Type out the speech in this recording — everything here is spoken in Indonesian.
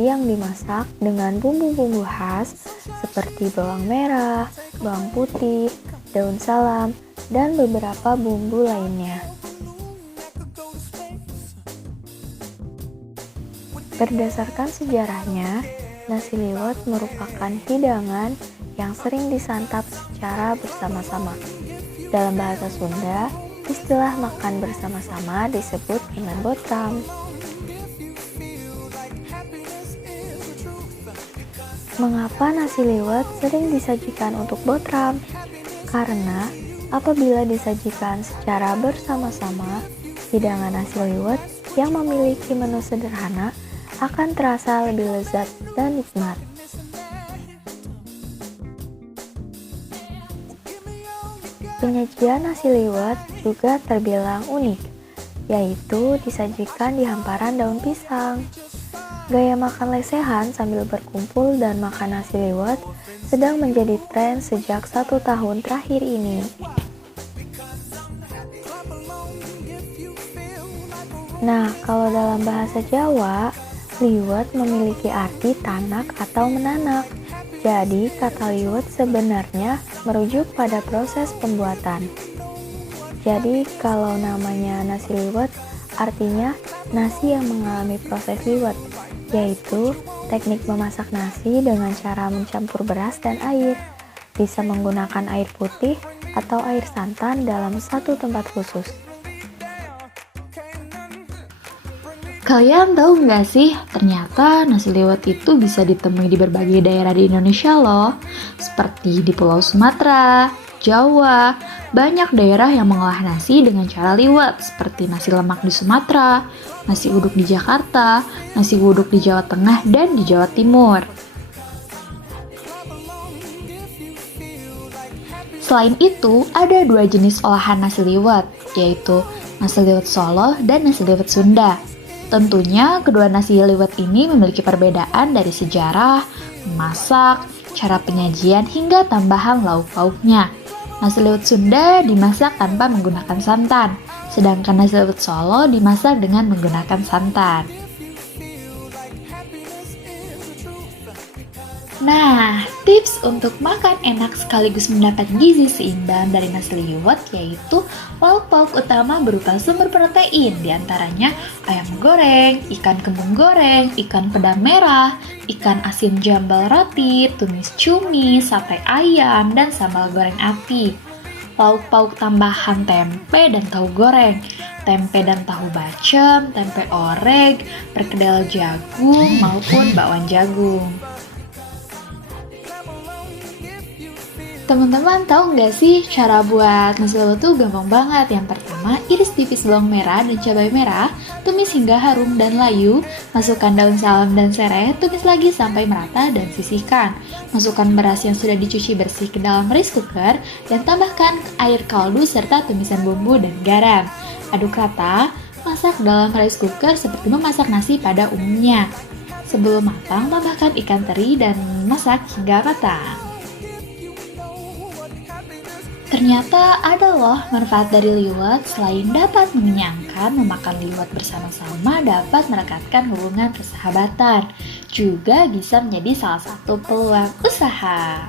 nasi yang dimasak dengan bumbu-bumbu khas seperti bawang merah, bawang putih, daun salam, dan beberapa bumbu lainnya. Berdasarkan sejarahnya, nasi liwet merupakan hidangan yang sering disantap secara bersama-sama. Dalam bahasa Sunda, istilah makan bersama-sama disebut dengan boterham. Mengapa nasi liwet sering disajikan untuk boterham? Karena apabila disajikan secara bersama-sama, hidangan nasi liwet yang memiliki menu sederhana akan terasa lebih lezat dan nikmat. Penyajian nasi liwet juga terbilang unik, yaitu disajikan di hamparan daun pisang. Gaya makan lesehan sambil berkumpul dan makan nasi liwet sedang menjadi tren sejak 1 tahun terakhir ini. Nah, kalau dalam bahasa Jawa, liwet memiliki arti tanak atau menanak. Jadi, kata liwet sebenarnya merujuk pada proses pembuatan. Jadi, kalau namanya nasi liwet, artinya nasi yang mengalami proses liwet, yaitu teknik memasak nasi dengan cara mencampur beras dan air. Bisa menggunakan air putih atau air santan dalam satu tempat khusus. Kalian tahu nggak sih, ternyata nasi liwet itu bisa ditemui di berbagai daerah di Indonesia loh. Seperti di Pulau Sumatera, Jawa, banyak daerah yang mengolah nasi dengan cara liwet, seperti nasi lemak di Sumatera, nasi uduk di Jakarta, nasi uduk di Jawa Tengah, dan di Jawa Timur. Selain itu, ada 2 jenis olahan nasi liwet, yaitu nasi liwet Solo dan nasi liwet Sunda. Tentunya kedua nasi liwet ini memiliki perbedaan dari sejarah, memasak, cara penyajian, hingga tambahan lauk pauknya. Nasi liwet Sunda dimasak tanpa menggunakan santan, sedangkan nasi liwet Solo dimasak dengan menggunakan santan. Nah, tips untuk makan enak sekaligus mendapat gizi seimbang dari nasi liwet yaitu lauk pauk utama berupa sumber protein, diantaranya ayam goreng, ikan kembung goreng, ikan pedang merah, ikan asin jambal roti, tumis cumi, sate ayam, dan sambal goreng api. Lauk pauk tambahan tempe dan tahu goreng, tempe dan tahu bacem, tempe orek, perkedel jagung, maupun bakwan jagung. Teman-teman tahu nggak sih cara buat nasi liwet tuh gampang banget. Yang pertama, iris tipis bawang merah dan cabai merah, tumis hingga harum dan layu, masukkan daun salam dan serai, tumis lagi sampai merata dan sisihkan. Masukkan beras yang sudah dicuci bersih ke dalam rice cooker dan tambahkan air kaldu serta tumisan bumbu dan garam. Aduk rata, masak dalam rice cooker seperti memasak nasi pada umumnya. Sebelum matang, tambahkan ikan teri dan masak hingga matang. Ternyata ada loh manfaat dari liwet. Selain dapat mengenyangkan, memakan liwet bersama-sama dapat merekatkan hubungan persahabatan. Juga bisa menjadi salah satu peluang usaha.